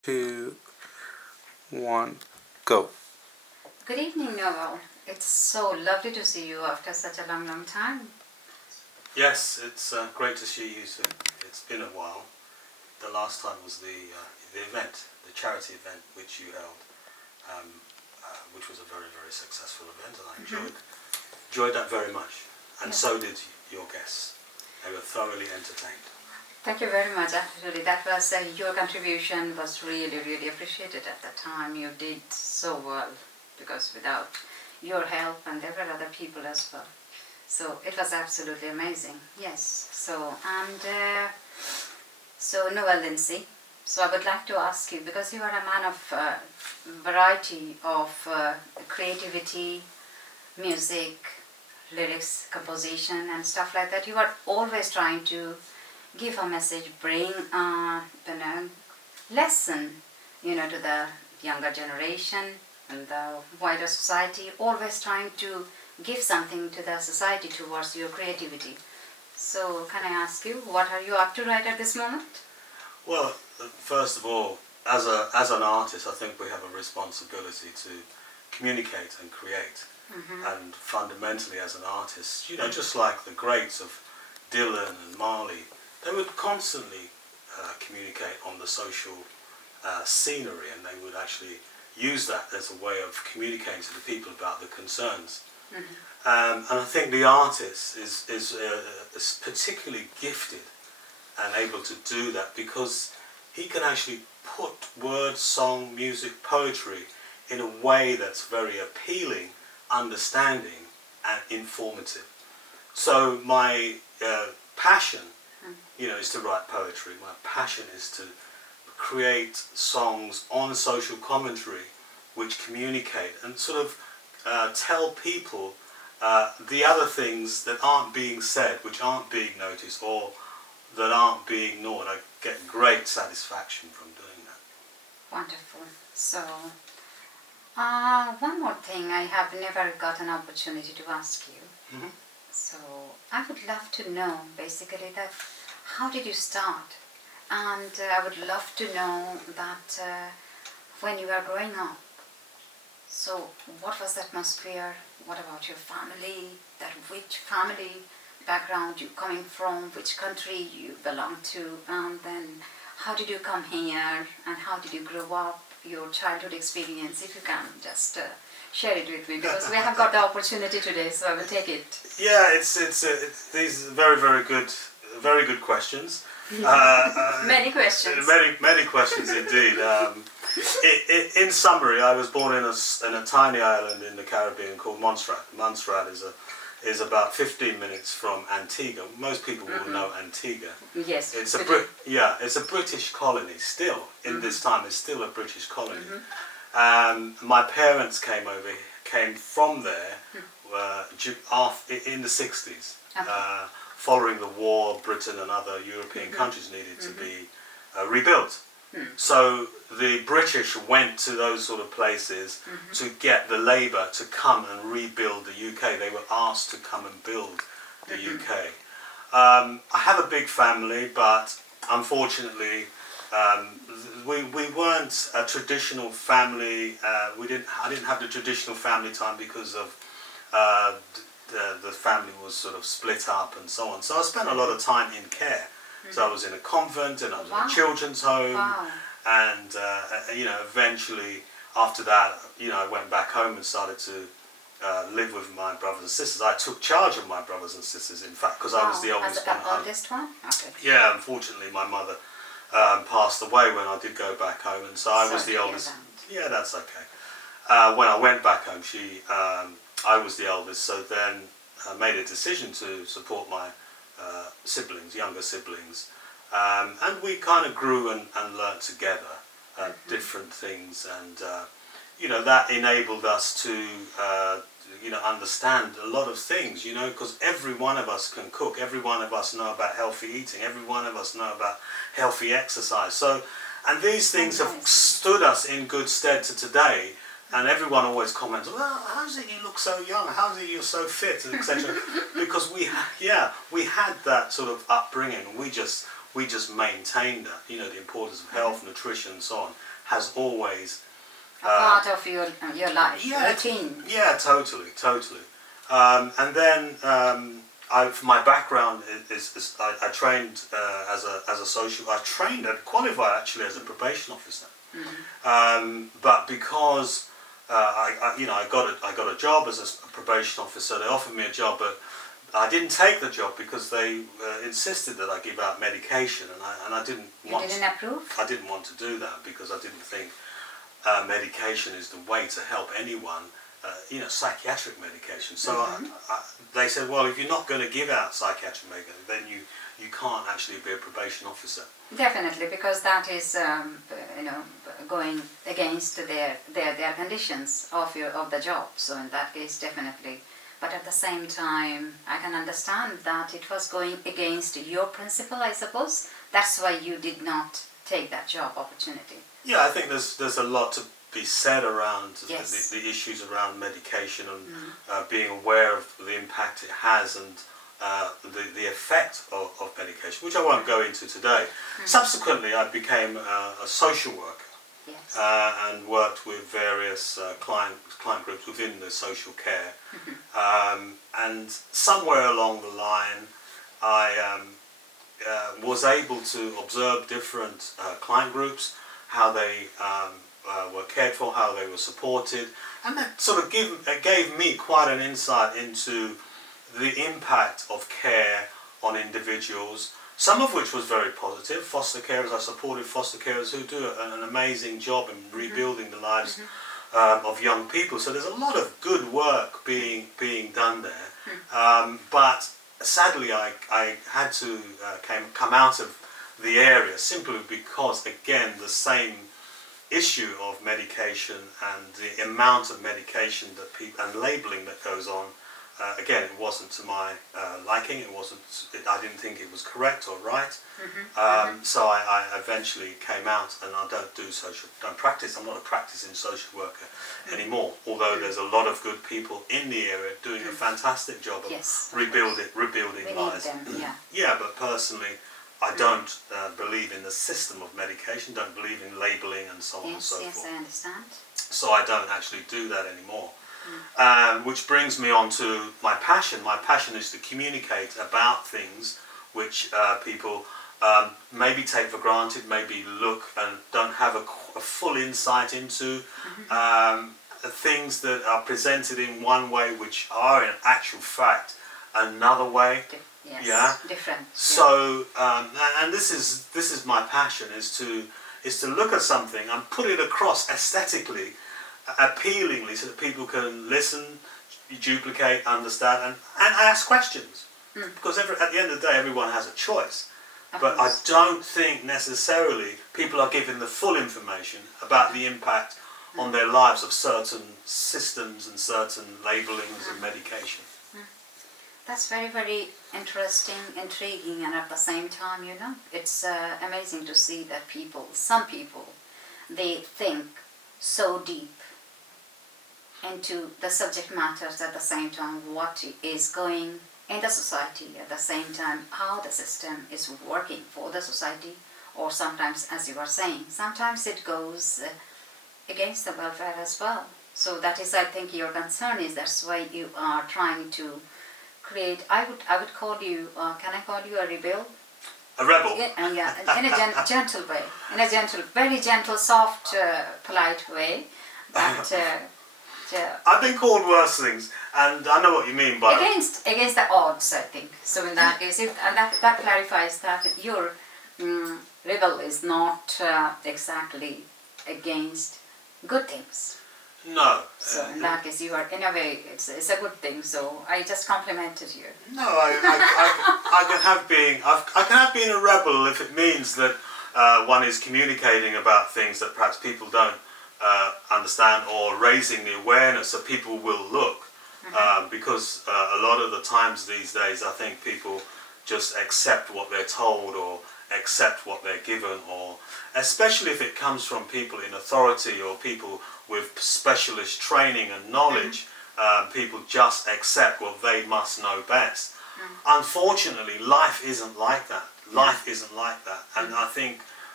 Two, one, go. Good evening, Noel. It's so lovely to see you after such a long, long time. Yes, it's great to see you too. It's been a while. The last time was the event, the charity event which you held, um, which was a very, very successful event, and I enjoyed that very much. And Yes. so did your guests. They were thoroughly entertained. Thank you very much. Actually, that was your contribution was really, really appreciated at the time. You did so well because without your help, and there were other people as well. So it was absolutely amazing. Yes. So Noel Lindsay. So I would like to ask you, because you are a man of variety of creativity, music, lyrics, composition, and stuff like that. You are always trying to give a message, bring a lesson, to the younger generation and the wider society. Always trying to give something to the society towards your creativity. So, can I ask you, what are you up to right at this moment? Well, first of all, as an artist, I think we have a responsibility to communicate and create. And fundamentally, as an artist, just like the greats of Dylan and Marley, they would constantly communicate on the social scenery, and they would actually use that as a way of communicating to the people about the concerns. And I think the artist is particularly gifted and able to do that because he can actually put words, song, music, poetry in a way that's very appealing, understanding, and informative. So my passion, is to write poetry. My passion is to create songs on social commentary which communicate and sort of tell people the other things that aren't being said, which aren't being noticed, or that aren't being ignored. I get great satisfaction from doing that. Wonderful. So, one more thing I have never got an opportunity to ask you. So, I would love to know basically that how did you start? And I would love to know that when you were growing up, so what was the atmosphere? What about your family? That which family background you coming from? Which country you belong to? And then how did you come here? And how did you grow up? Your childhood experience, if you can just share it with me, because we have got the opportunity today, so I will take it. Yeah, it's these are very good questions. Many questions. Many questions indeed. In summary, I was born in a tiny island in the Caribbean called Montserrat. Montserrat is about 15 minutes from Antigua. Most people will know Antigua. Yes. It's a British colony still. In this time, it's still a British colony. My parents came from there in the 60s. Following the war, Britain and other European countries needed to be rebuilt. So the British went to those sort of places to get the labour to come and rebuild the UK. They were asked to come and build the UK. I have a big family, but unfortunately we weren't a traditional family. I didn't have the traditional family time because of the family was sort of split up and so on. So I spent a lot of time in care. So I was in a convent and I was in a children's home. And eventually after that, I went back home and started to live with my brothers and sisters. I took charge of my brothers and sisters, in fact, because I was the oldest one. As the oldest one? Okay. Yeah, unfortunately my mother passed away when I did go back home, and so I was the oldest. Yeah, that's okay. When I went back home, I was the eldest, so then I made a decision to support my younger siblings. And we kind of grew and learnt together different things, and that enabled us to understand a lot of things, because every one of us can cook, every one of us know about healthy eating, every one of us know about healthy exercise. So, and these things have stood us in good stead to today. And everyone always comments, well, how's it you look so young? How's it you're so fit, etc. Because we had that sort of upbringing. We just maintained that, the importance of health, nutrition, and so on. has always A part of your life, yeah, routine. yeah, totally. And then my background is I trained as a social. I trained and qualified actually as a probation officer. But because I got a job as a probation officer, they offered me a job, but I didn't take the job because they insisted that I give out medication, and I didn't want. You didn't approve? I didn't want to do that because I didn't think medication is the way to help anyone. Psychiatric medication. So they said, well, if you're not going to give out psychiatric medication, then you can't actually be a probation officer. Definitely, because that is going against their conditions of the job. So in that case, definitely. But at the same time, I can understand that it was going against your principle, I suppose. That's why you did not take that job opportunity. Yeah, I think there's a lot to be said around Yes. the issues around medication and being aware of the impact it has and the effect of medication, which I won't go into today. Subsequently, I became a social worker. Yes. And worked with various client groups within the social care. And somewhere along the line, I was able to observe different client groups, how they were cared for, how they were supported, and that sort of gave me quite an insight into the impact of care on individuals. Some of which was very positive. Foster carers, I supported foster carers who do an amazing job in rebuilding the lives of young people. So there's a lot of good work being done there. But sadly, I had to come out of the area simply because, again, the same issue of medication and the amount of medication that people and labelling that goes on. Again, it wasn't to my liking. I didn't think it was correct or right. So I eventually came out, and I don't practice. I'm not a practicing social worker anymore. Although there's a lot of good people in the area doing a fantastic job of rebuilding We lives. need them, yeah. Yeah, but personally, I don't believe in the system of medication. Don't believe in labelling and so on and so Yes, forth. I understand. So I don't actually do that anymore. Which brings me on to my passion. My passion is to communicate about things which people maybe take for granted, maybe look and don't have a full insight into. Things that are presented in one way which are in actual fact another way. Yes, Yeah. different. So and this is my passion, is to look at something and put it across aesthetically, appealingly, so that people can listen, duplicate, understand, and ask questions. Because at the end of the day, everyone has a choice. But I don't think necessarily people are given the full information about the impact on their lives of certain systems and certain labellings and medication. That's very, very interesting, intriguing, and at the same time, it's amazing to see that some people, they think so deep into the subject matters at the same time, what is going in the society, at the same time, how the system is working for the society, or sometimes, as you are saying, sometimes it goes against the welfare as well. So that is, I think, your concern is that's why you are trying to create, I would call you, can I call you a rebel? A rebel? Yeah, in a gentle way, very gentle, soft, polite way. But I've been called worse things, and I know what you mean by against the odds, I think. So in that case, and that clarifies that your rebel is not exactly against good things. No. So in that case, you are, in a way, it's a good thing. So I just complimented you. No, I can have being a rebel if it means that one is communicating about things that perhaps people don't understand, or raising the awareness so people will look. Because a lot of the times these days, I think people just accept what they're told or accept what they're given, or especially if it comes from people in authority or people with specialist training and knowledge, people just accept what they must know best. Unfortunately, life isn't like that. Life isn't like that. And I think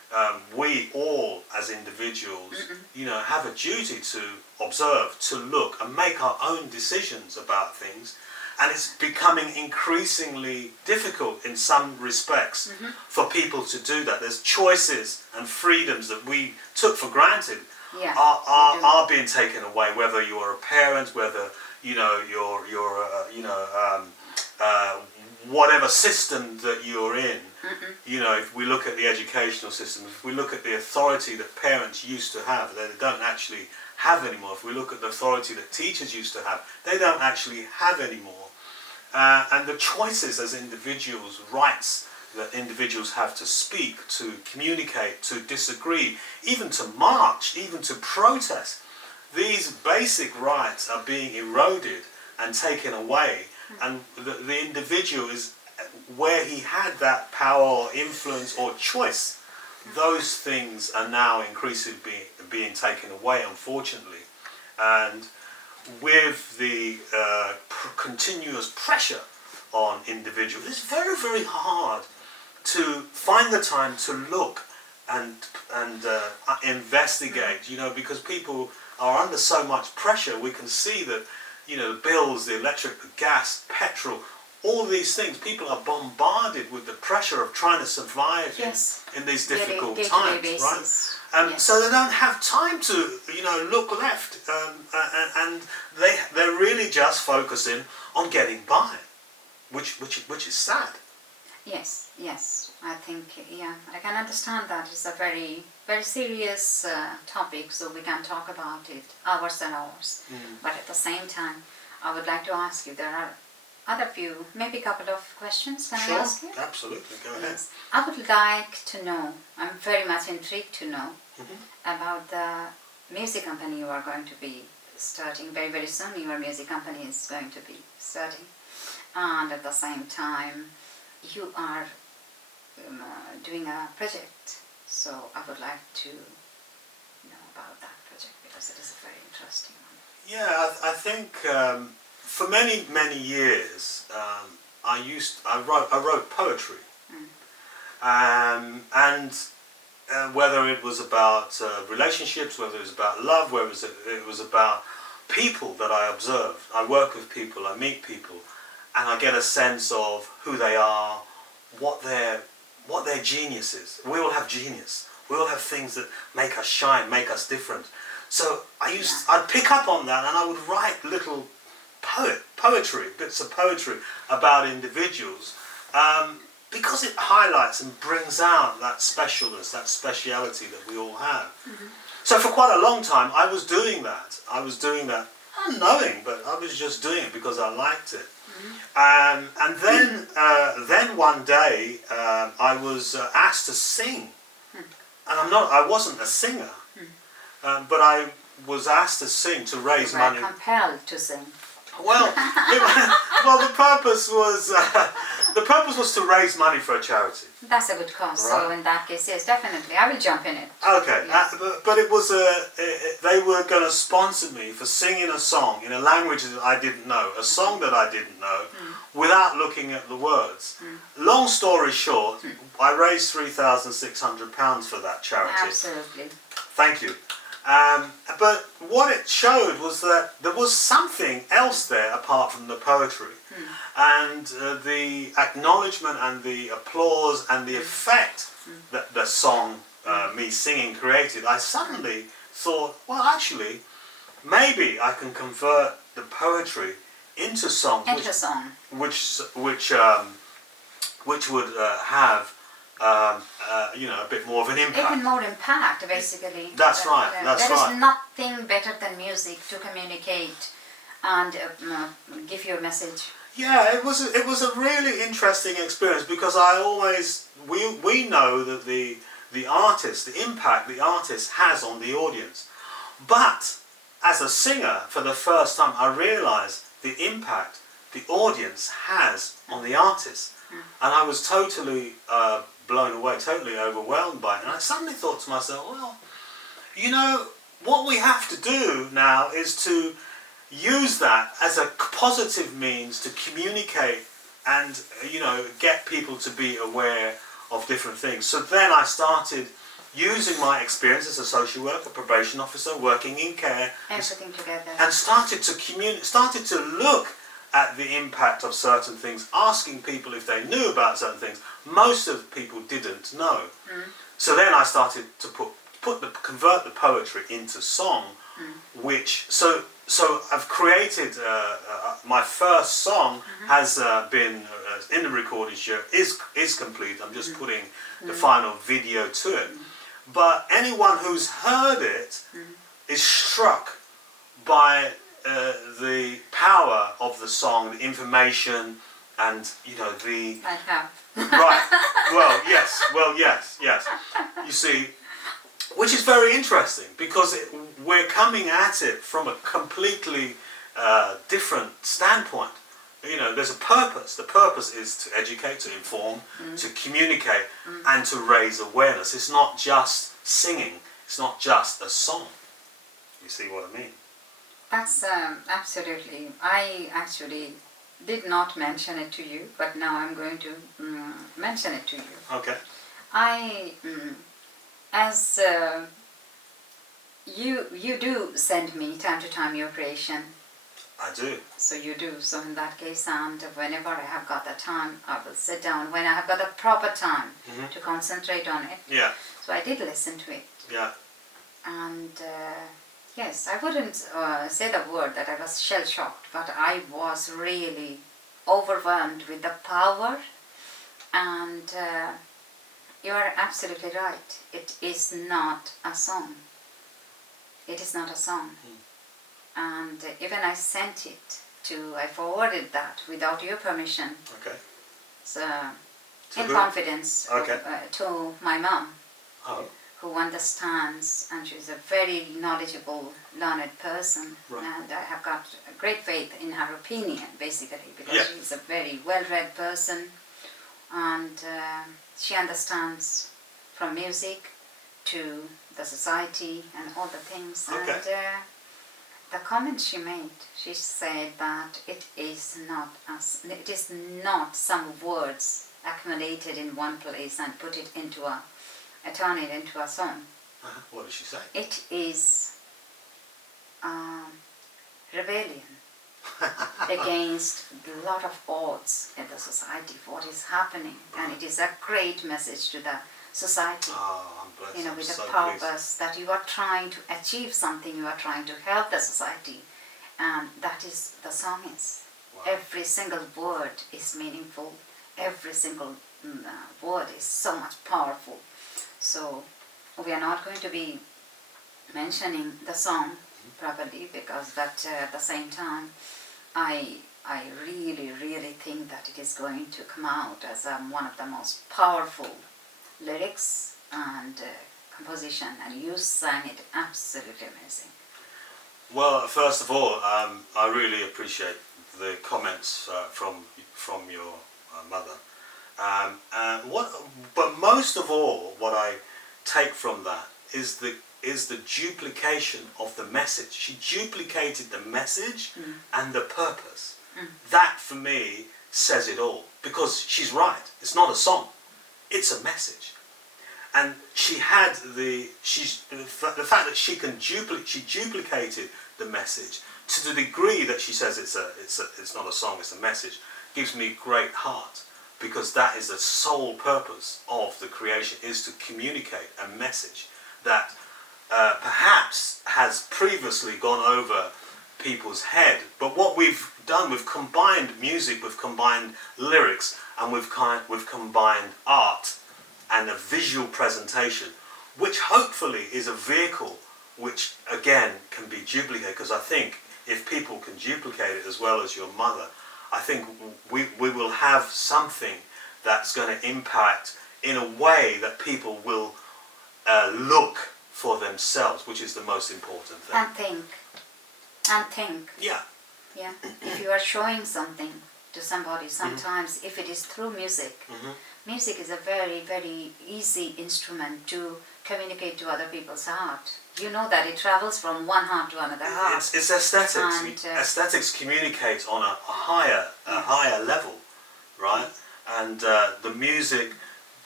we all as individuals, have a duty to observe, to look and make our own decisions about things. And it's becoming increasingly difficult in some respects for people to do that. There's choices and freedoms that we took for granted are being taken away. Whether you're a parent, whether whatever system that you're in. If we look at the educational system, if we look at the authority that parents used to have, they don't actually have anymore. If we look at the authority that teachers used to have, they don't actually have anymore. And the choices as individuals, rights that individuals have to speak, to communicate, to disagree, even to march, even to protest, these basic rights are being eroded and taken away. And the individual is where he had that power or influence or choice. Those things are now increasingly being taken away, unfortunately. And with the continuous pressure on individuals, it's very, very hard to find the time to look and investigate, because people are under so much pressure. We can see that, the bills, the electric, the gas, petrol, all these things, people are bombarded with the pressure of trying to survive in these difficult times, right? And so they don't have time to, look left, and they're really just focusing on getting by, which is sad. Yes. I think, I can understand that. It's a very, very serious topic, so we can talk about it hours and hours. But at the same time, I would like to ask you, there are other few, maybe a couple of questions. Can I ask you? Sure, absolutely. Go ahead. Yes. I would like to know, I'm very much intrigued to know about the music company you are going to be starting. Very, very soon your music company is going to be starting. And at the same time, you are doing a project. So I would like to know about that project because it is a very interesting one. Yeah, I think for many, many years I wrote poetry, and whether it was about relationships, whether it was about love, whether it was about people that I observed. I work with people, I meet people, and I get a sense of who they are, what their genius is. We all have genius. We all have things that make us shine, make us different. So I'd pick up on that and I would write little poetry, bits of poetry about individuals, because it highlights and brings out that specialness, that speciality that we all have. So for quite a long time I was doing that. Unknowing, but I was just doing it because I liked it. And then one day I was asked to sing, and I wasn't a singer, but I was asked to sing to raise money. Compelled to sing. Well, the purpose was to raise money for a charity. That's a good cause. Right. So in that case, yes, definitely, I will jump in it. Okay, Yes. but it was they were going to sponsor me for singing a song in a language that I didn't know, a song that I didn't know, without looking at the words. Long story short, I raised £3,600 for that charity. Absolutely. Thank you. But what it showed was that there was something else there apart from the poetry. And the acknowledgement and the applause and the effect that the song, me singing, created, I suddenly thought, well, actually, maybe I can convert the poetry into songs, which would have a bit more of an impact. Even more impact, basically. That's right. That's right. There is nothing better than music to communicate and give you a message. Yeah, it was a really interesting experience because we know that the artist, the impact the artist has on the audience, but as a singer, for the first time, I realised the impact the audience has on the artist, and I was totally blown away, totally overwhelmed by it. And I suddenly thought to myself, well, what we have to do now is to use that as a positive means to communicate and get people to be aware of different things. So then I started using my experience as a social worker, probation officer, working in care, Everything together. and started to look at the impact of certain things, asking people if they knew about certain things. Most of the people didn't know. So then I started to convert the poetry into song, which so I've created my first song has been in the recording studio, is complete. I'm just putting the final video to it. But anyone who's heard it is struck by the power of the song, the information, and the I have. right. Well, yes. You see, which is very interesting because we're coming at it from a completely different standpoint. There's a purpose. The purpose is to educate, to inform, to communicate, and to raise awareness. It's not just singing. It's not just a song. You see what I mean? That's absolutely. I actually did not mention it to you, but now I'm going to mention it to you. Okay. As you do send me time to time your creation. I do. So you do. So in that case, and whenever I have got the time, I will sit down when I have got the proper time to concentrate on it. Yeah. So I did listen to it. Yeah. And yes, I wouldn't say the word that I was shell-shocked, but I was really overwhelmed with the power. And you are absolutely right. It is not a song. It is not a song. And even I sent it I forwarded that without your permission. Okay. So, To in who? confidence Okay. to my mom, Oh. who understands, and she's a very knowledgeable, learned person. Right. And I have got great faith in her opinion, basically, because Yeah. she's a very well-read person. And she understands from music to the society and all the things. Okay. And the comment she made, she said that it is not some words accumulated in one place and turn it into a song. What did she say? It is rebellion against a lot of odds in the society, what is happening, and it is a great message to the society. Oh, I'm blessed. I'm With so a pleased. purpose that you are trying to achieve something, you are trying to help the society, and that is the song is. Wow. Every single word is meaningful. Every single word is so much powerful. So we are not going to be mentioning the song properly because at the same time I really think that it is going to come out as one of the most powerful lyrics and composition, and you sang it absolutely amazing. Well, first of all, I really appreciate the comments from your mother. But most of all, what I take from that is the duplication of the message. She duplicated the message and the purpose. That, for me, says it all. Because she's right. It's not a song. It's a message. And she had the fact that she duplicated the message to the degree that she says it's not a song, it's a message, gives me great heart, because that is the sole purpose of the creation, is to communicate a message that perhaps has previously gone over people's head. But what we've done, we've combined music, we've combined lyrics, and we've combined art and a visual presentation, which hopefully is a vehicle which again can be duplicated, because I think if people can duplicate it as well as your mother, I think we will have something that's going to impact in a way that people will look for themselves, which is the most important thing. And think. Yeah. Yeah. If you are showing something to somebody, sometimes if it is through music, music is a very, very easy instrument to communicate to other people's heart. You know that it travels from one heart to another heart. It's aesthetics. And, aesthetics communicate on a higher level, right? And the music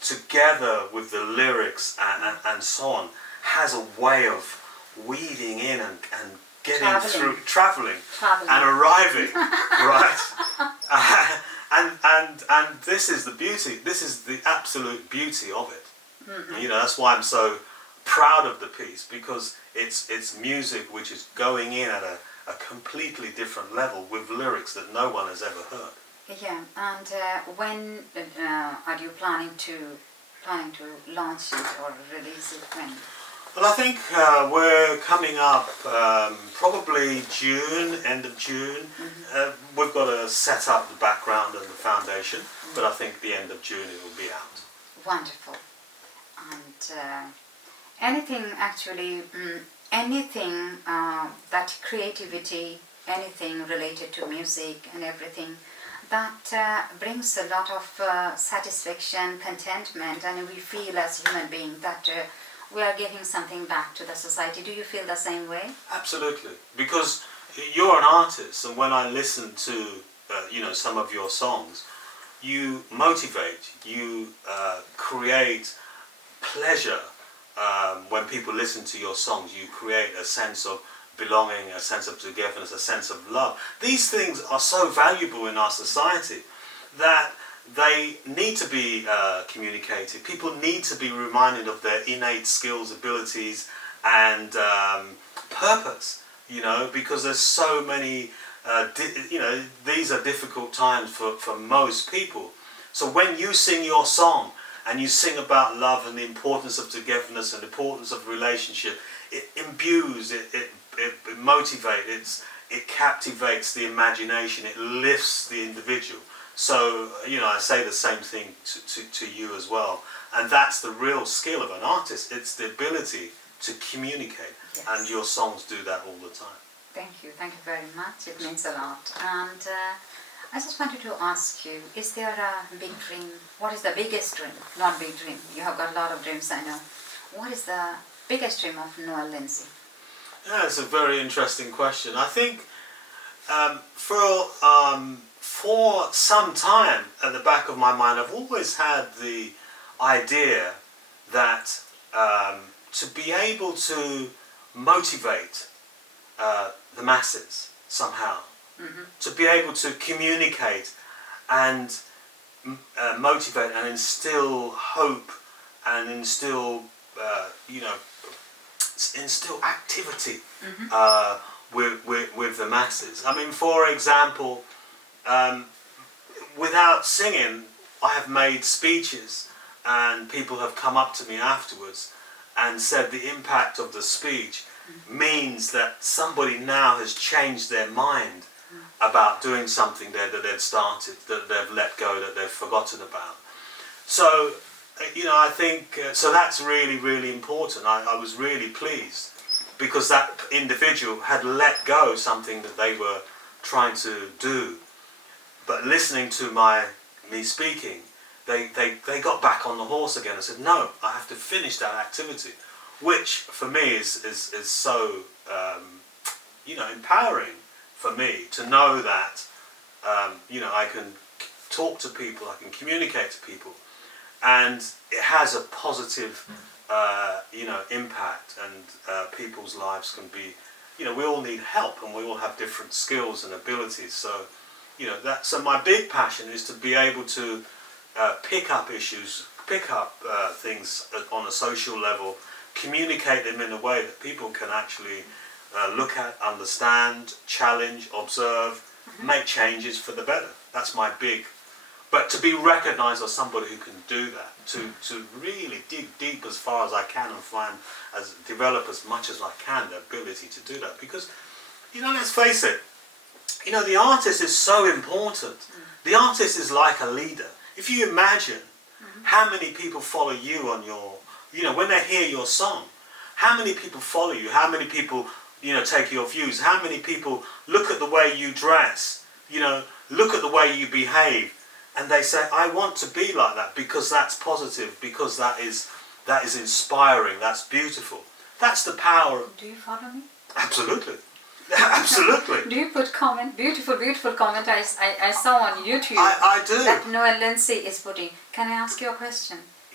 together with the lyrics and so on, has a way of weaving in and getting traveling and arriving, right? And this is the beauty. This is the absolute beauty of it. You know, that's why I'm so proud of the piece, because it's music which is going in at a completely different level with lyrics that no one has ever heard. Yeah, and when are you planning to launch it or release it? When? Well, I think we're coming up probably June, end of June. We've got to set up the background and the foundation, but I think the end of June it will be out. Wonderful. And anything actually, anything that creativity, anything related to music and everything, that brings a lot of satisfaction, contentment, and we feel as human beings that we are giving something back to the society. Do you feel the same way? Absolutely, because you're an artist, and when I listen to you know, some of your songs, you motivate, you create pleasure. When people listen to your songs, you create a sense of belonging, a sense of togetherness, a sense of love. These things are so valuable in our society that they need to be communicated. People need to be reminded of their innate skills, abilities, and purpose, you know, because there's so many, you know, these are difficult times for most people. So when you sing your song and you sing about love and the importance of togetherness and the importance of relationship, it imbues, it motivates, it captivates the imagination, it lifts the individual. So, you know, I say the same thing to you as well. And that's the real skill of an artist. It's the ability to communicate. Yes. And your songs do that all the time. Thank you very much. It means a lot. And I just wanted to ask you, is there a big dream? What is the biggest dream? Not big dream. You have got a lot of dreams, I know. What is the biggest dream of Noel Lindsay? Yeah, it's a very interesting question. I think for some time at the back of my mind, I've always had the idea that to be able to motivate the masses somehow, to be able to communicate and motivate and instill hope and instill, you know, instill activity with the masses. I mean, for example, without singing, I have made speeches and people have come up to me afterwards and said the impact of the speech means that somebody now has changed their mind about doing something that they'd started, that they've let go, that they've forgotten about. So, you know, I think, so that's really, really important. I was really pleased because that individual had let go something that they were trying to do. But listening to me speaking, they got back on the horse again and said, no, I have to finish that activity, which for me is so, you know, empowering for me to know that, you know, I can talk to people, I can communicate to people, and it has a positive, you know, impact, and people's lives can be, you know, we all need help and we all have different skills and abilities. So, you know, so my big passion is to be able to pick up issues, pick up things on a social level, communicate them in a way that people can actually look at, understand, challenge, observe, make changes for the better. That's my big, but to be recognised as somebody who can do that, to really dig deep as far as I can and develop as much as I can the ability to do that. Because, you know, let's face it, you know, the artist is so important. The artist is like a leader. If you imagine how many people follow you on your, you know, when they hear your song, how many people follow you, how many people, you know, take your views, how many people look at the way you dress, you know, look at the way you behave, and they say, I want to be like that because that's positive, because that is inspiring, that's beautiful. That's the power of... Do you follow me? Absolutely. Absolutely. Do you put comment, beautiful comment I saw on YouTube? I do. That Noel Lindsay is putting. Can I ask you a question?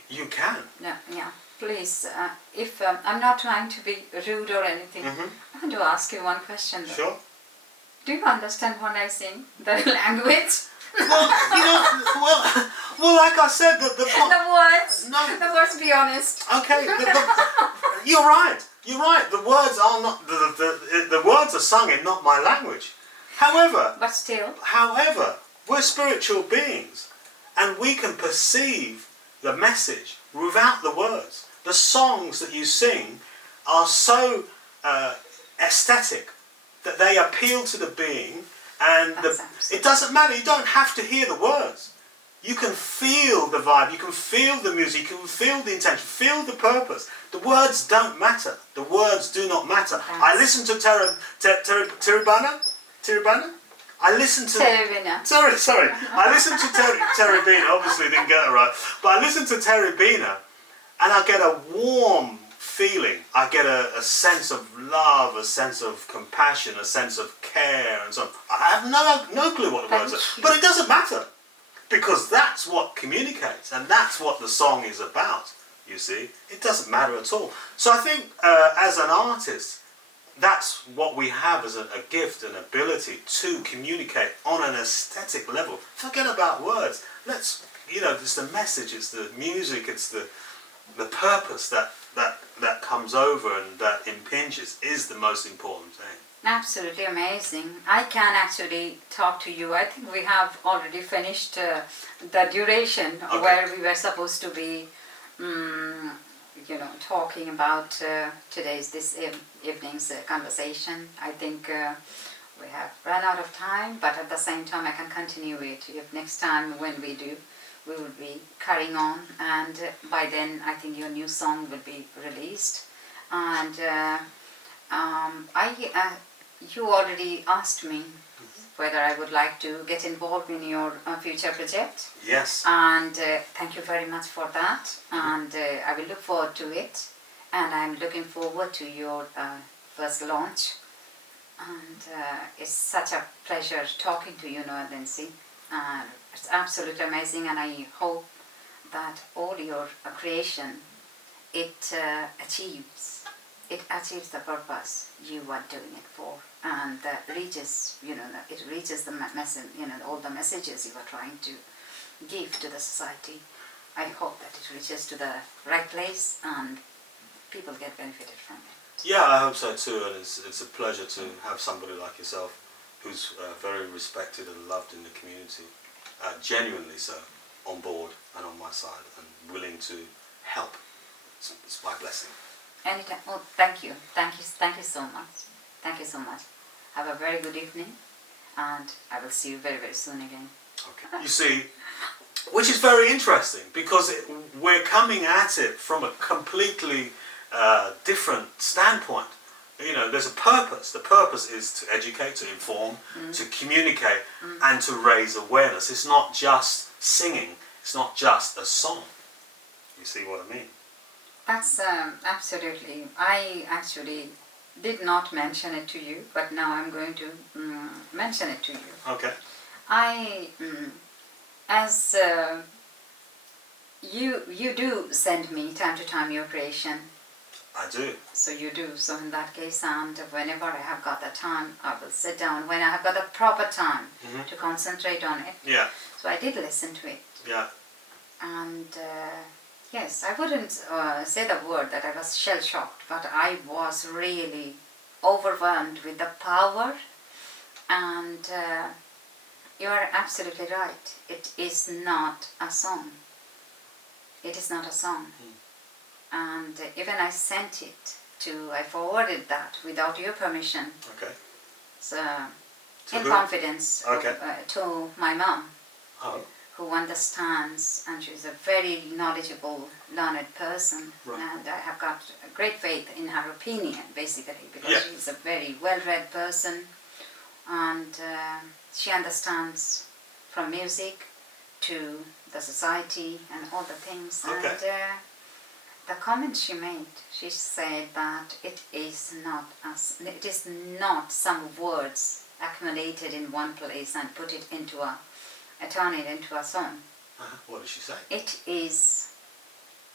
You can. No, yeah. Please, if I'm not trying to be rude or anything, I want to ask you one question. Though. Sure. Do you understand when I sing the language? Well, well, like I said, the words. No. The words. Be honest. Okay, you're right. You're right. The words are not the words are sung in not my language. However, But still. We're spiritual beings, and we can perceive the message without the words. The songs that you sing are so aesthetic that they appeal to the being, and it doesn't matter. You don't have to hear the words. You can feel the vibe, you can feel the music, you can feel the intention, feel the purpose. The words don't matter. The words do not matter. I listen to Tiribana. I listen to... Teribina. Sorry. I listen to Teribina, obviously didn't get it right. But I listen to Teribina and I get a warm feeling. I get a sense of love, a sense of compassion, a sense of care and so on. I have no clue what the words are. But it doesn't matter. Because that's what communicates, and that's what the song is about, you see. It doesn't matter at all. So I think as an artist, that's what we have as a gift, an ability to communicate on an aesthetic level. Forget about words. Let's, it's the message, it's the music, it's the purpose that comes over and that impinges is the most important thing. Absolutely amazing. I can actually talk to you. I think we have already finished the duration where we were supposed to be, talking about this evening's conversation. I think we have run out of time, but at the same time I can continue it. If next time when we do, we will be carrying on, and by then I think your new song will be released. And you already asked me whether I would like to get involved in your future project. Yes. And thank you very much for that. And I will look forward to it. And I'm looking forward to your first launch. And it's such a pleasure talking to you, Noah Lindsay. It's absolutely amazing, and I hope that all your creation, it achieves the purpose you are doing it for, and reaches, it reaches the message, all the messages you are trying to give to the society. I hope that it reaches to the right place and people get benefited from it. Yeah, I hope so too, and it's a pleasure to have somebody like yourself who's very respected and loved in the community, genuinely so, on board and on my side and willing to help. It's my blessing. Anytime. Oh, thank you so much. Thank you so much. Have a very good evening, and I will see you very, very soon again. Okay. You see, which is very interesting because we're coming at it from a completely different standpoint. There's a purpose. The purpose is to educate, to inform, to communicate, and to raise awareness. It's not just singing. It's not just a song. You see what I mean? That's absolutely. I actually did not mention it to you, but now I'm going to mention it to you. Okay. As you do send me time to time your creation. I do. So you do. So in that case, and whenever I have got the time, I will sit down when I have got the proper time to concentrate on it. Yeah. So I did listen to it. Yeah. And yes, I wouldn't say the word that I was shell-shocked, but I was really overwhelmed with the power. And you are absolutely right. It is not a song. It is not a song. And even I sent it I forwarded that without your permission. Okay. So, to in who? confidence, Okay. to my mom. Oh. Who understands, and she's a very knowledgeable, learned person, Right. and I have got great faith in her opinion, basically, because she's a very well-read person, and she understands from music to the society and all the things. Okay. And the comment she made, she said that it is not some words accumulated in one place and turn it into a song. What did she say? It is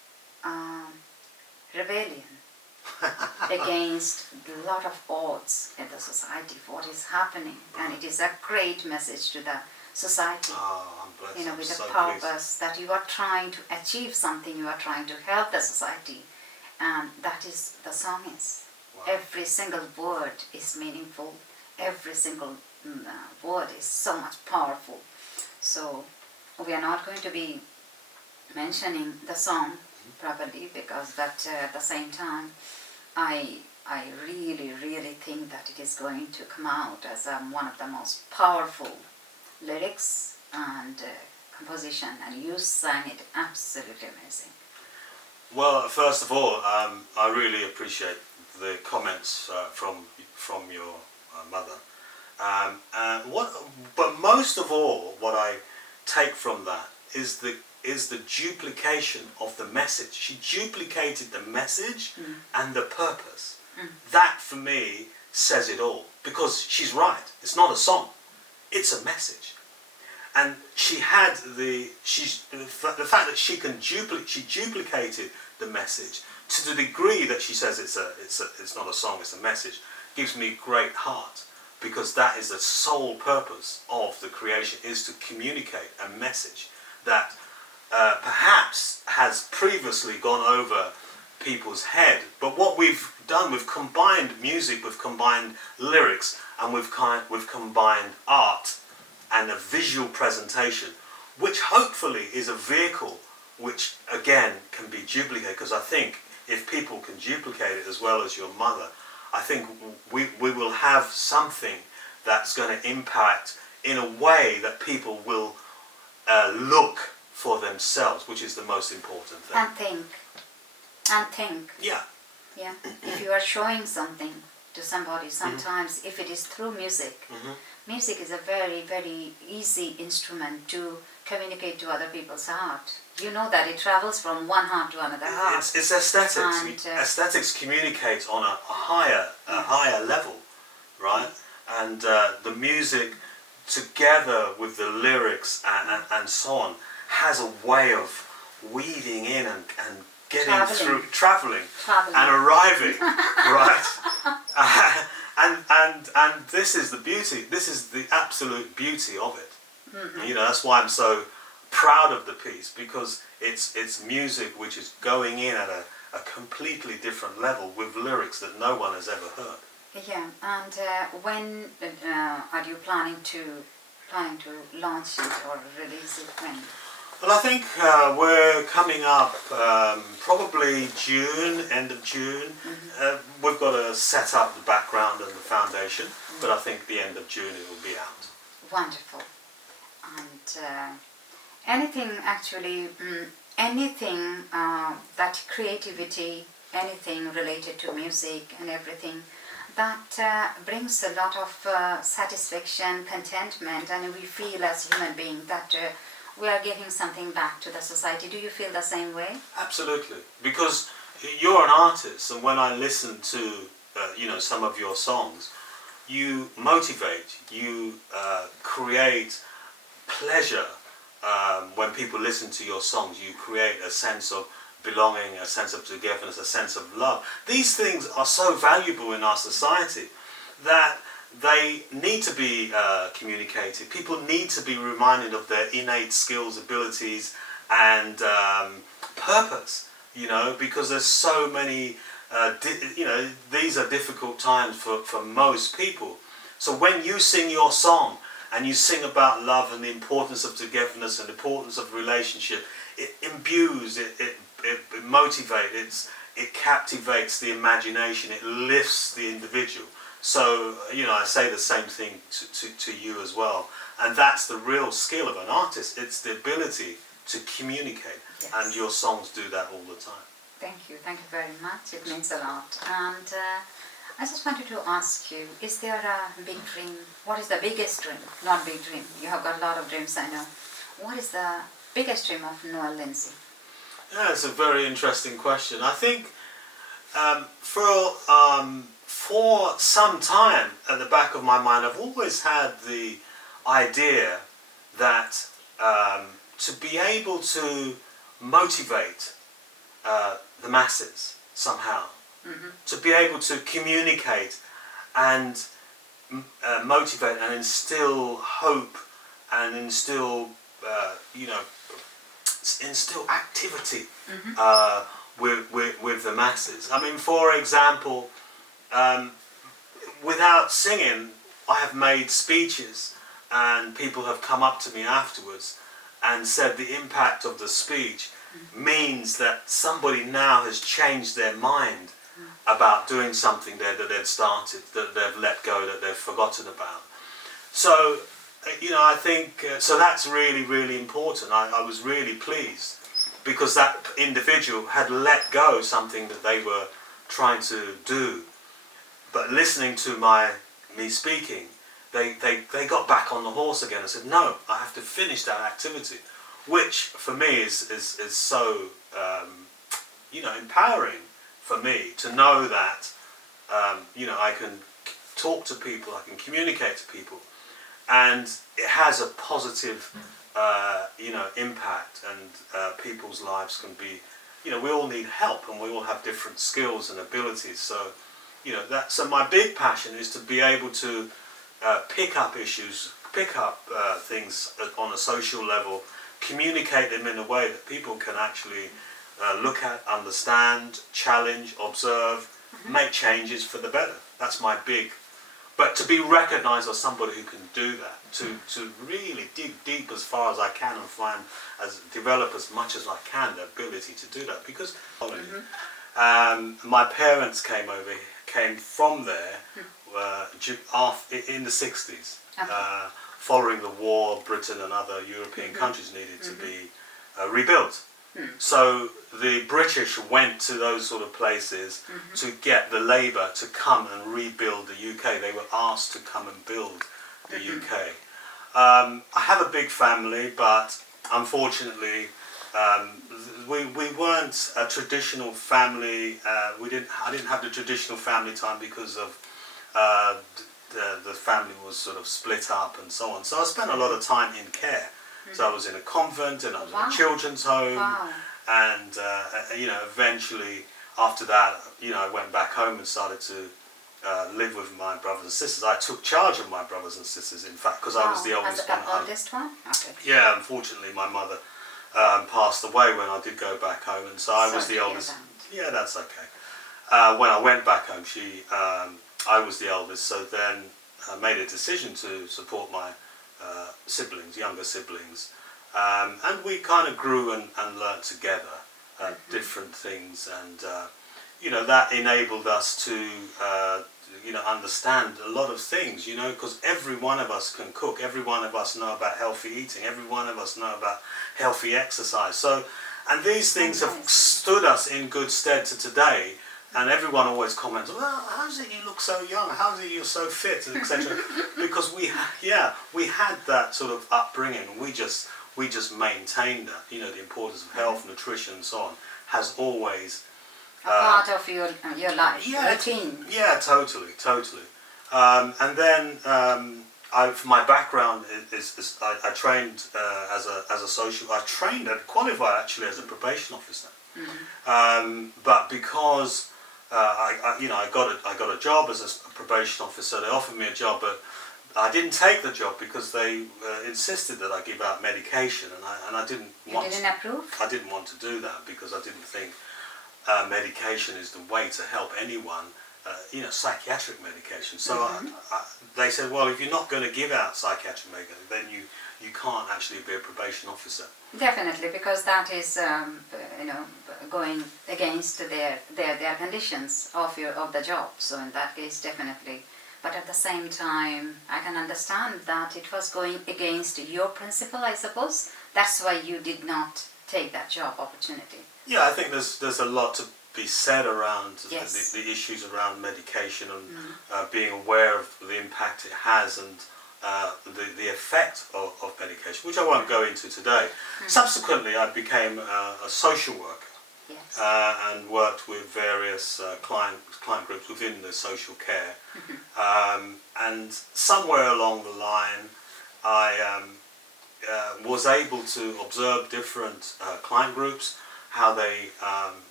rebellion against a lot of odds in the society, what is happening, and it is a great message to the society. Oh, I'm blessed. You know, I'm with so a pleased. purpose that you are trying to achieve something, you are trying to help the society, and that is the song is. Wow. Every single word is meaningful. Every single word is so much powerful. So we are not going to be mentioning the song properly because that at the same time I really think that it is going to come out as one of the most powerful lyrics and composition, and you sang it absolutely amazing. Well, first of all, I really appreciate the comments from your mother. But most of all, what I take from that is the duplication of the message. She duplicated the message and the purpose. That for me says it all, because she's right. It's not a song; it's a message. And she had the fact that she duplicated the message to the degree that she says it's not a song, it's a message, gives me great heart, because that is the sole purpose of the creation, is to communicate a message that perhaps has previously gone over people's head. But what we've done, we've combined music, we've combined lyrics, and we've combined art and a visual presentation, which hopefully is a vehicle which again can be duplicated, because I think if people can duplicate it as well as your mother, I think we will have something that's going to impact in a way that people will look for themselves, which is the most important thing. And think. Yeah. Yeah. If you are showing something to somebody, sometimes if it is through music, music is a very, very easy instrument to communicate to other people's heart. You know that it travels from one heart to another heart. It's aesthetics. And, aesthetics communicates on a higher level, right? And the music, together with the lyrics and so on, has a way of weaving in and getting through, traveling and arriving, right? And this is the beauty. This is the absolute beauty of it. You know, that's why I'm so proud of the piece, because it's music which is going in at a completely different level with lyrics that no one has ever heard. Yeah, and when are you planning to launch it or release it? When? Well, I think we're coming up probably June, end of June. We've got to set up the background and the foundation, but I think the end of June it will be out. Wonderful. And anything actually, anything that creativity, anything related to music and everything, that brings a lot of satisfaction, contentment, and we feel as human beings that we are giving something back to the society. Do you feel the same way? Absolutely, because you're an artist, and when I listen to some of your songs, you motivate, you create pleasure. When people listen to your songs, you create a sense of belonging, a sense of togetherness, a sense of love. These things are so valuable in our society that they need to be communicated. People need to be reminded of their innate skills, abilities, and purpose. Because there's so many. These are difficult times for most people. So when you sing your song and you sing about love and the importance of togetherness and the importance of relationship, it imbues, it motivates, it captivates the imagination, it lifts the individual. So, I say the same thing to you as well. And that's the real skill of an artist. It's the ability to communicate. Yes. And your songs do that all the time. Thank you very much. It means a lot. And I just wanted to ask you, is there a big dream? What is the biggest dream? Not big dream. You have got a lot of dreams, I know. What is the biggest dream of Noel Lindsay? Yeah, it's a very interesting question. I think for some time at the back of my mind, I've always had the idea that to be able to motivate the masses somehow, to be able to communicate and motivate and instill hope and instill, instill activity with the masses. I mean, for example, without singing, I have made speeches and people have come up to me afterwards and said the impact of the speech means that somebody now has changed their mind about doing something that they'd started, that they've let go, that they've forgotten about. So, I think, so that's really, really important. I was really pleased because that individual had let go something that they were trying to do. But listening to me speaking, they got back on the horse again and said, no, I have to finish that activity, which for me is so, empowering for me to know that, I can talk to people, I can communicate to people, and it has a positive, impact, and people's lives can be, we all need help and we all have different skills and abilities. So, so my big passion is to be able to pick up issues, pick up things on a social level, communicate them in a way that people can actually look at, understand, challenge, observe, make changes for the better. That's my big. But to be recognised as somebody who can do that, to really dig deep as far as I can and develop as much as I can the ability to do that. Because my parents came from there in the 60s. Following the war, Britain and other European countries needed to be rebuilt. So the British went to those sort of places to get the labour to come and rebuild the UK. They were asked to come and build the UK. I have a big family, but unfortunately we weren't a traditional family. I didn't have the traditional family time because of the family was sort of split up and so on. So I spent a lot of time in care. So I was in a convent and I was in a children's home, and eventually after that, I went back home and started to live with my brothers and sisters. I took charge of my brothers and sisters, in fact, because I was the oldest one. As the oldest one? Okay. Yeah, unfortunately, my mother passed away when I did go back home, and so I was the oldest. Yeah, that's okay. When I went back home, I was the eldest, so then I made a decision to support my younger siblings, and we kind of grew and learnt together different things, and that enabled us to understand a lot of things, because every one of us can cook, every one of us know about healthy eating, every one of us know about healthy exercise. So, and these things have stood us in good stead to today. And everyone always comments, well, how is it you look so young? How is it you're so fit, etc. Because we had that sort of upbringing, and we just maintained that. The importance of health, nutrition, and so on has always a part of your life, routine. Yeah, totally. And then my background is I trained as a social. I trained and qualified actually as a probation officer. But because I got a job as a probation officer. They offered me a job, but I didn't take the job because they insisted that I give out medication, and I didn't want. You didn't approve? I didn't want to do that because I didn't think medication is the way to help anyone. Psychiatric medication. So they said, well, if you're not going to give out psychiatric medication, then you can't actually be a probation officer. Definitely, because that is going against their conditions of the job. So in that case, definitely. But at the same time, I can understand that it was going against your principle, I suppose. That's why you did not take that job opportunity. Yeah, I think there's a lot to be said around the issues around medication and being aware of the impact it has and the effect of medication, which I won't go into today. Subsequently, I became a social worker and worked with various client groups within the social care. And somewhere along the line, I was able to observe different client groups, how they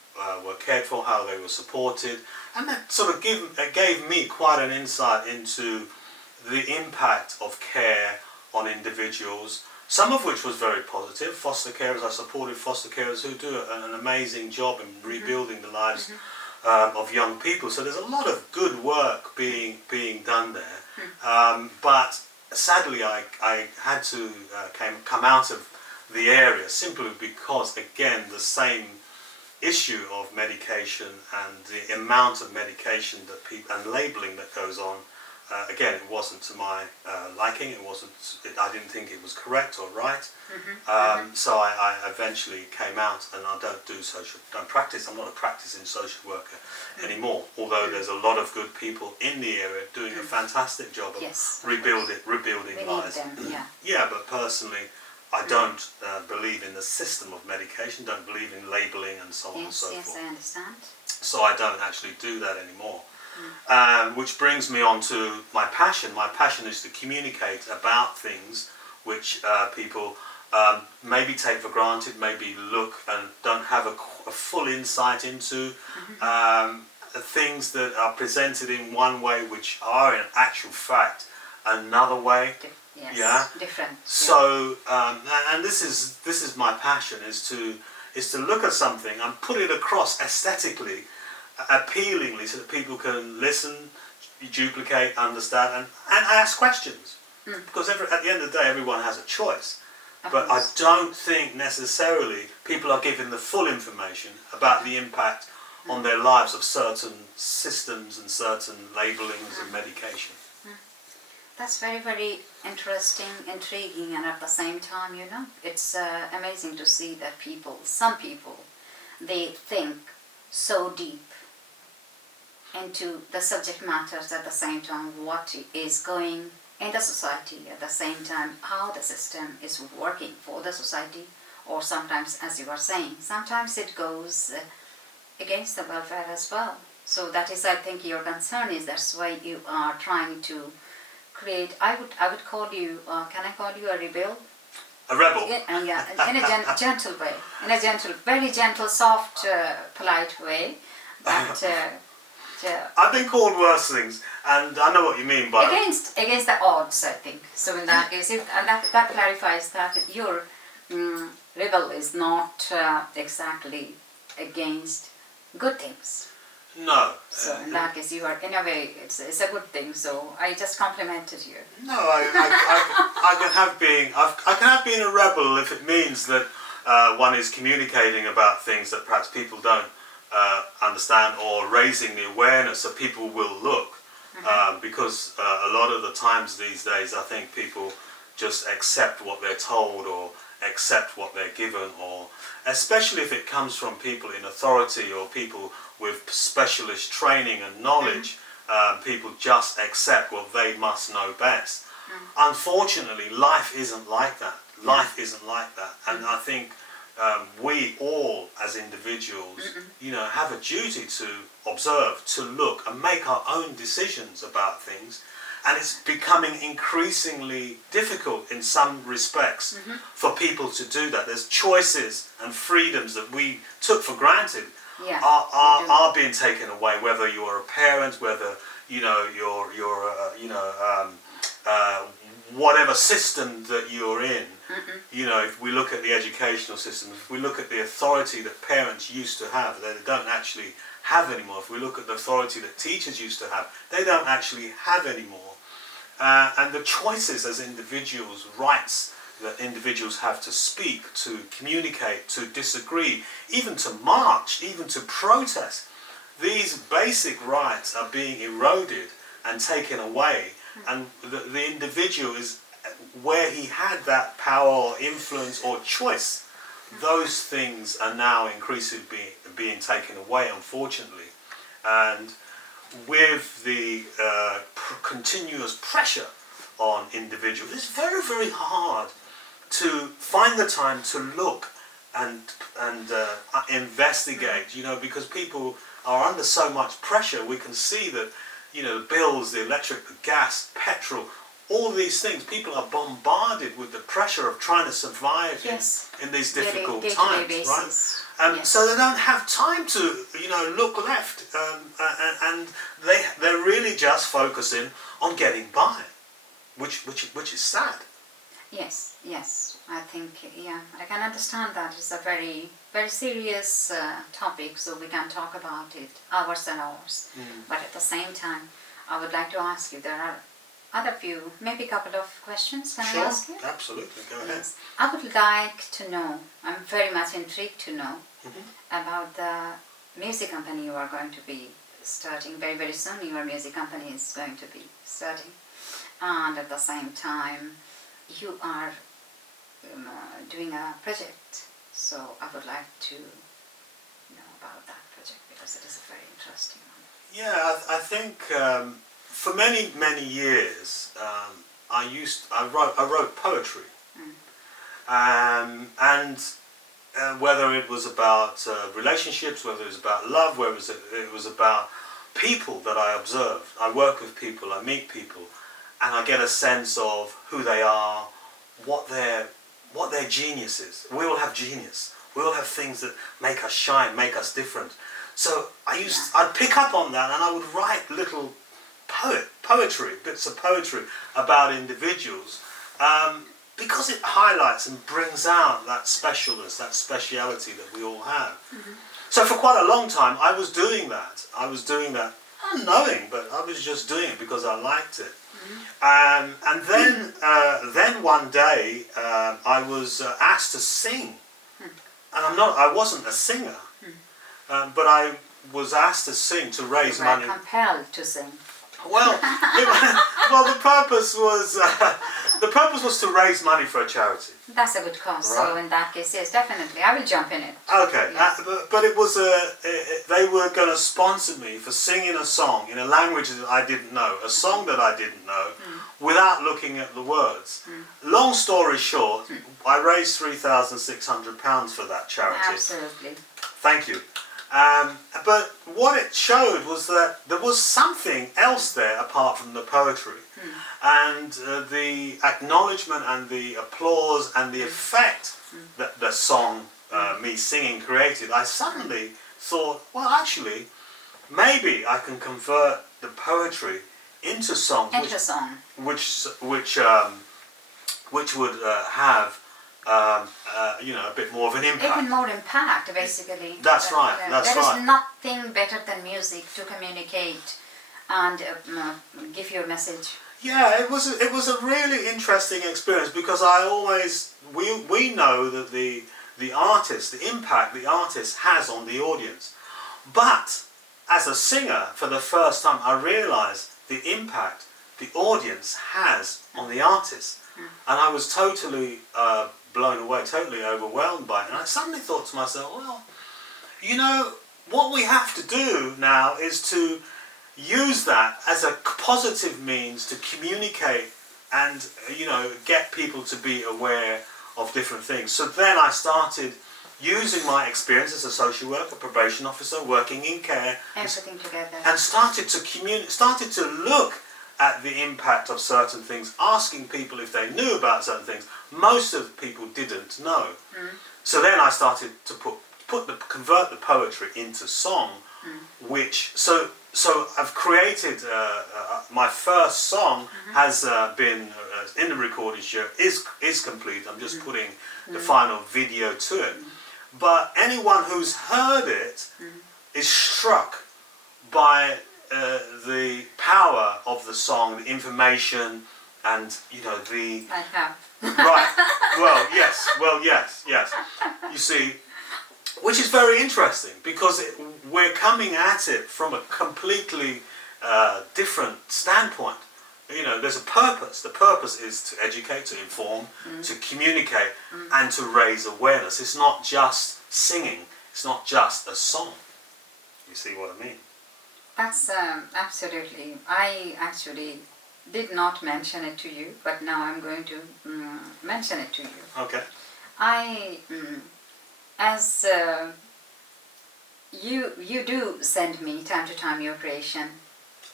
were cared for, how they were supported, and that sort of gave me quite an insight into the impact of care on individuals, some of which was very positive. Foster carers, I supported foster carers who do an amazing job in rebuilding the lives of young people. So there's a lot of good work being done there. But sadly, I had to come out of the area simply because, again, the same issue of medication and the amount of medication that people and labelling that goes on. Again, it wasn't to my liking. I didn't think it was correct or right. So I eventually came out, and I don't practice. I'm not a practicing social worker anymore. Although there's a lot of good people in the area doing a fantastic job of rebuilding We lives. need them, yeah. Yeah, but personally, I don't believe in the system of medication. Don't believe in labelling and so on and so Yes, forth. I understand. So I don't actually do that anymore. Which brings me on to my passion. My passion is to communicate about things which people maybe take for granted, maybe look and don't have a full insight into. Things that are presented in one way which are in actual fact another way. Yes, Yeah. different. So, and this is my passion, is to look at something and put it across aesthetically, appealingly, so that people can listen, duplicate, understand, and ask questions. Because at the end of the day, everyone has a choice. But I don't think necessarily people are given the full information about the impact on their lives of certain systems and certain labellings and medication. That's very, very interesting, intriguing, and at the same time, it's amazing to see that some people, they think so deep into the subject matters at the same time, what is going in the society, at the same time, how the system is working for the society, or sometimes, as you are saying, sometimes it goes against the welfare as well. So that is, I think, your concern is that's why you are trying to create, I would call you, can I call you a rebel? A rebel. Yeah, in a gentle way, very gentle, soft, polite way. But I've been called worse things, and I know what you mean by against the odds, I think. So in that case, and that clarifies that your rebel is not exactly against good things. No. So in that case, you are, in a way, it's a good thing. So I just complimented you. No, I can have been a rebel if it means that one is communicating about things that perhaps people don't understand, or raising the awareness so people will look. Because a lot of the times these days, I think people just accept what they're told or accept what they're given, or especially if it comes from people in authority or people with specialist training and knowledge, people just accept what they must know best. Unfortunately, life isn't like that. Life isn't like that, and I think we all, as individuals, have a duty to observe, to look, and make our own decisions about things. And it's becoming increasingly difficult in some respects for people to do that. There's choices and freedoms that we took for granted are being taken away. Whether you're a parent, whether whatever system that you're in. If we look at the educational system, if we look at the authority that parents used to have, they don't actually have anymore. If we look at the authority that teachers used to have, they don't actually have anymore. And the choices as individuals, rights that individuals have to speak, to communicate, to disagree, even to march, even to protest, these basic rights are being eroded and taken away. And the individual is where he had that power or influence or choice. Those things are now increasingly being taken away, unfortunately. And with the continuous pressure on individuals, it's very, very hard to find the time to look and investigate, because people are under so much pressure. We can see that, the bills, the electric, the gas, petrol, all these things. People are bombarded with the pressure of trying to survive Yes. in these Daily- difficult day-to-day times, basis. right? And Yes. so they don't have time to, look left, and they're really just focusing on getting by, which is sad. Yes, yes. I think, yeah, I can understand that. It's a very, very serious topic, so we can talk about it hours and hours. But at the same time, I would like to ask you, there are other few, maybe a couple of questions. Can I ask you? Absolutely, go ahead. Yes. I would like to know, I'm very much intrigued to know Mhm. about the music company you are going to be starting. Very, very soon your music company is going to be starting. And at the same time, you are doing a project. So I would like to know about that project because it is a very interesting one. Yeah, I think for many years I wrote poetry, and whether it was about relationships, whether it was about love, whether it was about people that I observe. I work with people, I meet people, and I get a sense of who they are, what their genius is. We all have genius. We all have things that make us shine, make us different. So I'd pick up on that, and I would write little poetry, bits of poetry about individuals, because it highlights and brings out that specialness, that speciality that we all have. So for quite a long time, I was doing that. Unknowing, but I was just doing it because I liked it. And then one day I was asked to sing, and I wasn't a singer, but I was asked to sing to raise You were money. compelled to sing. Well, the purpose was to raise money for a charity. That's a good cause. So Right. in that case, yes, definitely, I will jump in it. Okay, Yes. but it was they were going to sponsor me for singing a song in a language that I didn't know, a song that I didn't know, without looking at the words. Long story short, I raised £3,600 for that charity. Absolutely. Thank you. But what it showed was that there was something else there apart from the poetry. And the acknowledgement and the applause and the effect that the song, me singing, created, I suddenly thought, well, actually, maybe I can convert the poetry into songs, Into song. which would have a bit more of an impact. Even more impact, basically. That's right, that's there right. is nothing better than music to communicate and give your message. Yeah, it was a really interesting experience because we know that the artist, the impact the artist has on the audience, but as a singer, for the first time, I realised the impact the audience has on the artist, and I was totally blown away, totally overwhelmed by it, and I suddenly thought to myself, well, what we have to do now is to use that as a positive means to communicate and get people to be aware of different things. So then I started using my experience as a social worker, probation officer, working in care, Everything together. and started to look at the impact of certain things, asking people if they knew about certain things. Most of the people didn't know. So then I started to convert the poetry into song, which so I've created my first song has been in the recording studio, is complete. I'm just putting the final video to it. But anyone who's heard it is struck by the power of the song, the information, and the I have. right. Well, yes. You see, which is very interesting because we're coming at it from a completely different standpoint. There's a purpose. The purpose is to educate, to inform, to communicate, and to raise awareness. It's not just singing. It's not just a song. You see what I mean? That's absolutely. I actually did not mention it to you, but now I'm going to mention it to you. Okay. As you do send me time to time your creation,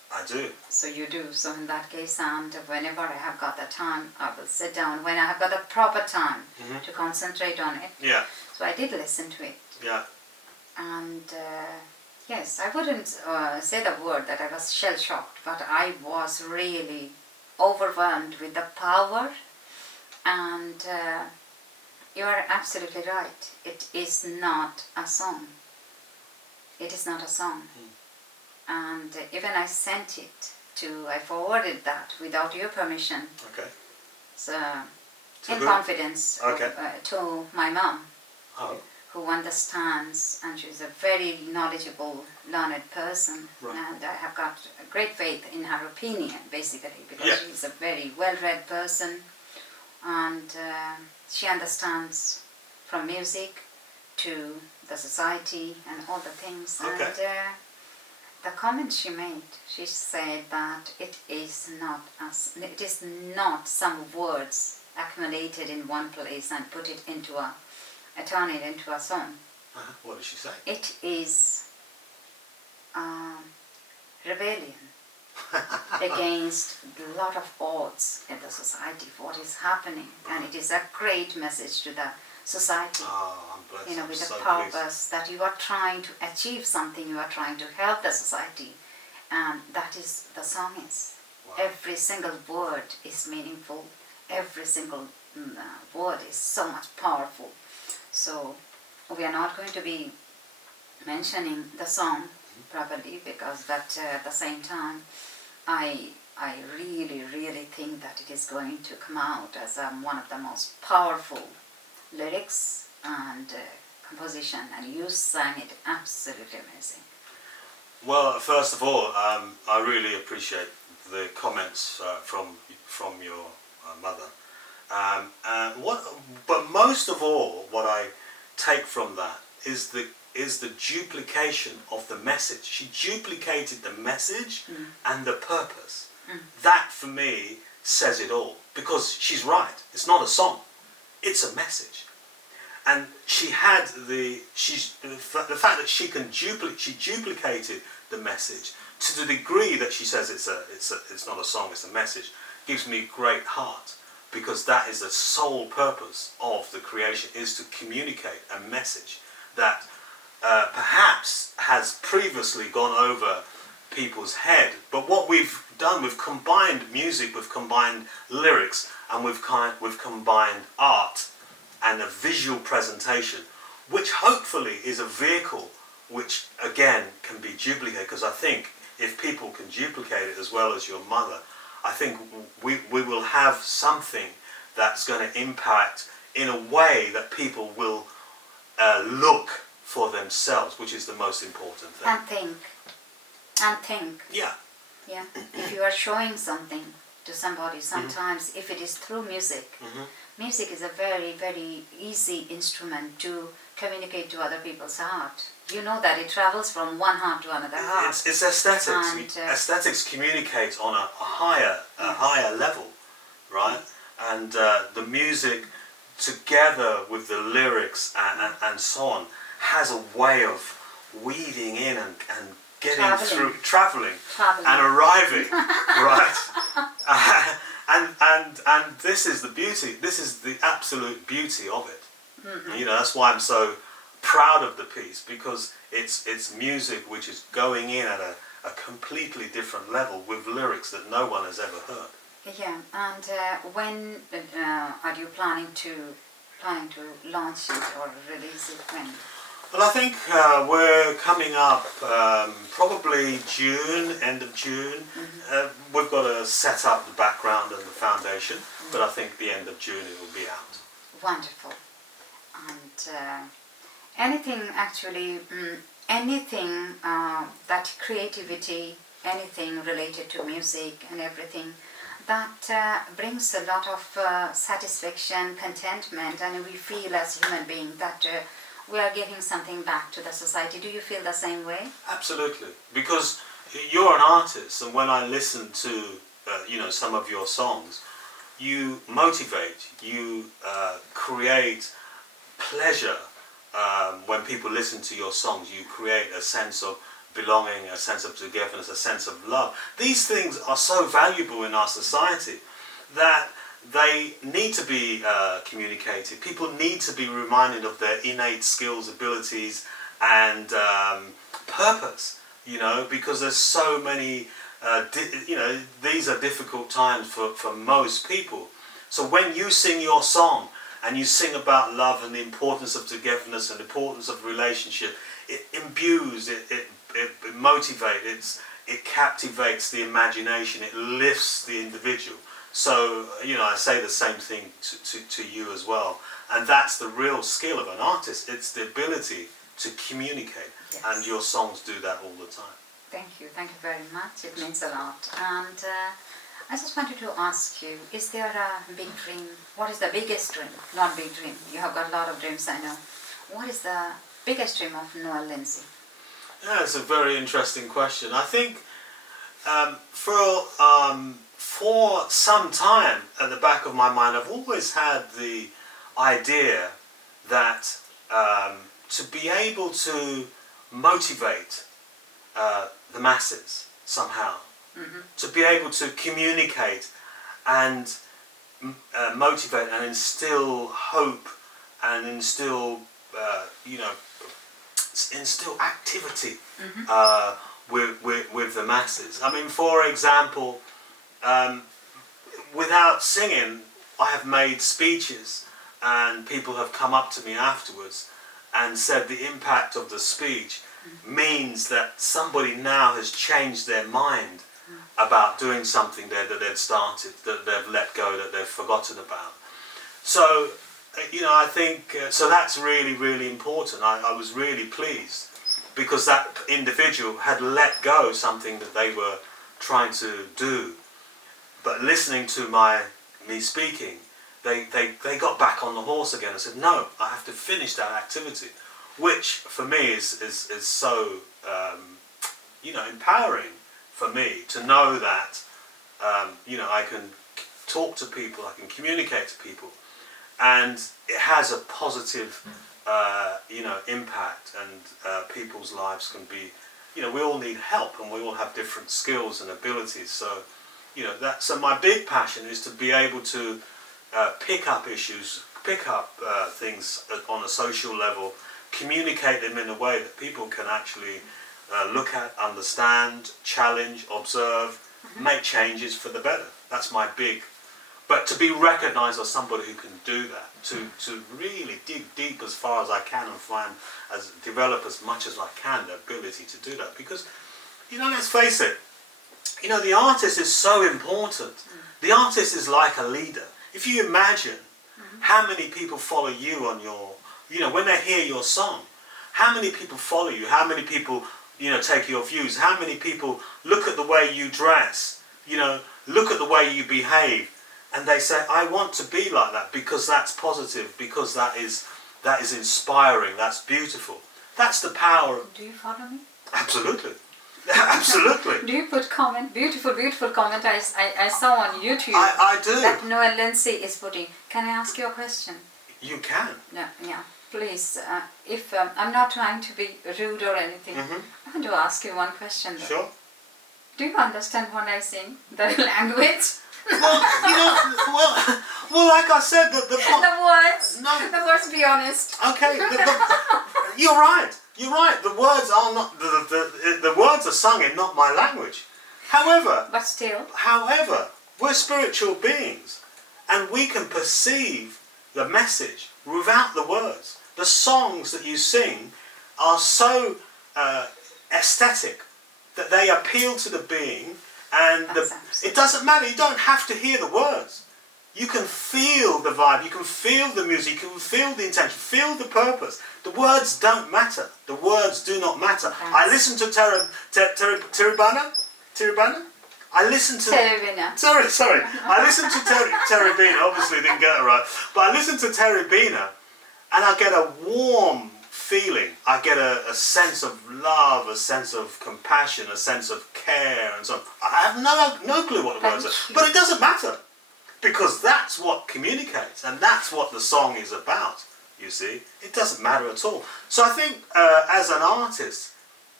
I do. So you do. So in that case, and whenever I have got the time, I will sit down when I have got the proper time to concentrate on it. Yeah, So I did listen to it. yeah. And yes, I wouldn't say the word that I was shell-shocked, but I was really overwhelmed with the power. And you are absolutely right. It is not a song. It is not a song. And even I sent it I forwarded that without your permission. Okay. So, To in who? confidence Okay. to my mom, Oh, who understands, and she's a very knowledgeable, learned person. Right. And I have got great faith in her opinion, basically, because Yeah. she's a very well-read person. And she understands from music to the society and all the things. Okay. And the comment she made, she said that it is not some words accumulated in one place and put it into turn it into a song. what did she say? It is rebellion against a lot of odds in the society, what is happening, and it is a great message to the society. Oh, I'm blessed. You know, I'm with so the pleased. purpose that you are trying to achieve something, you are trying to help the society, and that is the song is. Wow. Every single word is meaningful. Every single word is so much powerful. So we are not going to be mentioning the song properly because that at the same time I really think that it is going to come out as one of the most powerful lyrics and composition, and you sang it absolutely amazing. Well, first of all, I really appreciate the comments from your mother. But most of all, what I take from that is the duplication of the message. She duplicated the message and the purpose. That, for me, says it all. Because she's right. It's not a song. It's a message. And she had the fact that she duplicated the message to the degree that she says it's not a song, it's a message, gives me great heart. Because that is the sole purpose of the creation, is to communicate a message that perhaps has previously gone over people's head. But what we've done, we've combined music, we've combined lyrics, and we've combined art and a visual presentation, which hopefully is a vehicle which again can be duplicated. Because I think if people can duplicate it as well as your mother, I think we will have something that's going to impact in a way that people will look for themselves, which is the most important thing. And think. Yeah. Yeah. If you are showing something to somebody, sometimes if it is through music, music is a very, very easy instrument to communicate to other people's heart. You know that it travels from one heart to another heart. It's aesthetics. And, aesthetics communicate on a higher level, right? And the music, together with the lyrics and so on, has a way of weaving in and getting through, traveling and arriving, right? And this is the beauty. This is the absolute beauty of it. You know, that's why I'm so proud of the piece, because it's music which is going in at a completely different level with lyrics that no one has ever heard. Yeah, and when are you planning to launch it or release it? When? Well, I think we're coming up probably June, end of June. We've got to set up the background and the foundation, but I think the end of June it will be out. Wonderful. And anything actually, anything that creativity, anything related to music and everything, that brings a lot of satisfaction, contentment, and we feel as human beings that we are giving something back to the society. Do you feel the same way? Absolutely, because you're an artist, and when I listen to some of your songs, you motivate, you create pleasure. When people listen to your songs, you create a sense of belonging, a sense of togetherness, a sense of love. These things are so valuable in our society that they need to be communicated. People need to be reminded of their innate skills, abilities, and purpose, because there's so many, these are difficult times for most people. So when you sing your song and you sing about love and the importance of togetherness and the importance of relationship, it imbues, it motivates, it captivates the imagination, it lifts the individual. So, I say the same thing to you as well. And that's the real skill of an artist. It's the ability to communicate. Yes. And your songs do that all the time. Thank you very much. It means a lot. And I just wanted to ask you, is there a big dream? What is the biggest dream? Not big dream. You have got a lot of dreams, I know. What is the biggest dream of Noel Lindsay? Yeah, it's a very interesting question. I think for some time at the back of my mind, I've always had the idea that to be able to motivate the masses somehow, to be able to communicate and motivate and instill hope and instill activity with the masses. I mean, for example, without singing, I have made speeches and people have come up to me afterwards and said the impact of the speech means that somebody now has changed their mind about doing something that they'd started, that they've let go, that they've forgotten about. So, I think, so that's really, really important. I was really pleased because that individual had let go something that they were trying to do. But listening to me speaking, they got back on the horse again and said, no, I have to finish that activity, which for me is so, empowering for me to know that, I can talk to people, I can communicate to people, and it has a positive, impact, and people's lives can be, we all need help and we all have different skills and abilities. So, so my big passion is to be able to pick up issues, pick up things on a social level, communicate them in a way that people can actually look at, understand, challenge, observe, make changes for the better. That's my big. But to be recognised as somebody who can do that, to really dig deep as far as I can and develop as much as I can the ability to do that. Because, let's face it, the artist is so important. The artist is like a leader. If you imagine how many people follow you on your, when they hear your song, how many people follow you, how many people, take your views, how many people look at the way you dress, look at the way you behave, and they say, I want to be like that because that's positive, because that is inspiring, that's beautiful. That's the power of... Do you follow me? Absolutely. Absolutely. Do you put comment, beautiful comment I saw on YouTube. I do. That Noel Lindsay is putting. Can I ask you a question? You can. No, yeah, please. If I'm not trying to be rude or anything, I want to ask you one question though. Sure. Do you understand what I sing? The language? Well, like I said, the words. No. The words, be honest. Okay, you're right. You're right. The words are not the words are sung in not my language. However, But still. We're spiritual beings, and we can perceive the message without the words. The songs that you sing are so aesthetic that they appeal to the being, and it doesn't matter. You don't have to hear the words. You can feel the vibe, you can feel the music, you can feel the intention, feel the purpose. The words don't matter. The words do not matter. I listen to Teribana. I listen to... Teribina. Sorry. I listen to Teribina, obviously didn't get it right. But I listen to Teribina and I get a warm feeling. I get a sense of love, a sense of compassion, a sense of care and so on. I have no clue what the words are. But it doesn't matter. Because that's what communicates, and that's what the song is about, you see. It doesn't matter at all. So I think as an artist,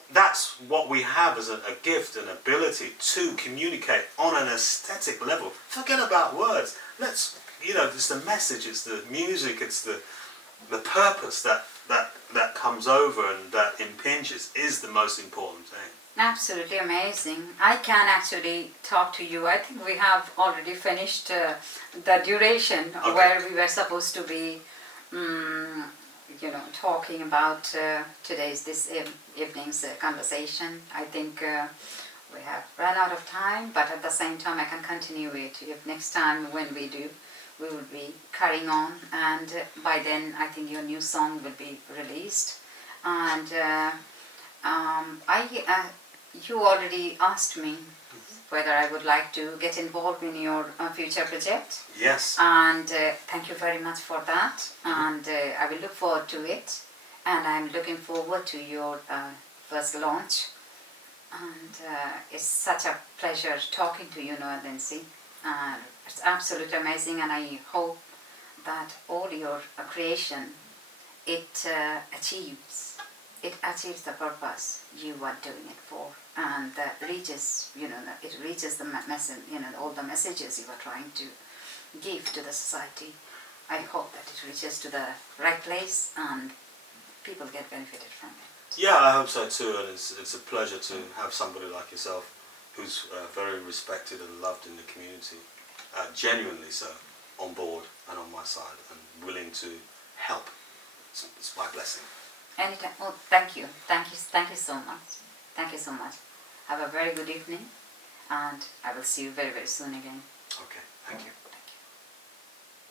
that's what we have as a gift, an ability to communicate on an aesthetic level. Forget about words. Let's, it's the message, it's the music, it's the purpose that comes over and that impinges is the most important thing. Absolutely amazing. I can actually talk to you. I think we have already finished the duration Okay. where we were supposed to be, talking about this evening's conversation. I think we have run out of time, but at the same time I can continue it. If next time when we do, we will be carrying on, and by then I think your new song will be released. And you already asked me whether I would like to get involved in your future project. Yes. And thank you very much for that. And I will look forward to it. And I'm looking forward to your first launch. And it's such a pleasure talking to you, Noah Lindsay. It's absolutely amazing, and I hope that all your creation, it achieves the purpose you are doing it for, and reaches, it reaches the message, all the messages you are trying to give to the society. I hope that it reaches to the right place and people get benefited from it. Yeah, I hope so too, and it's a pleasure to have somebody like yourself who's very respected and loved in the community, genuinely so, on board and on my side and willing to help. It's my blessing. Anytime. Oh, thank you so much. Thank you so much. Have a very good evening, and I will see you very, very soon again. Okay, thank you.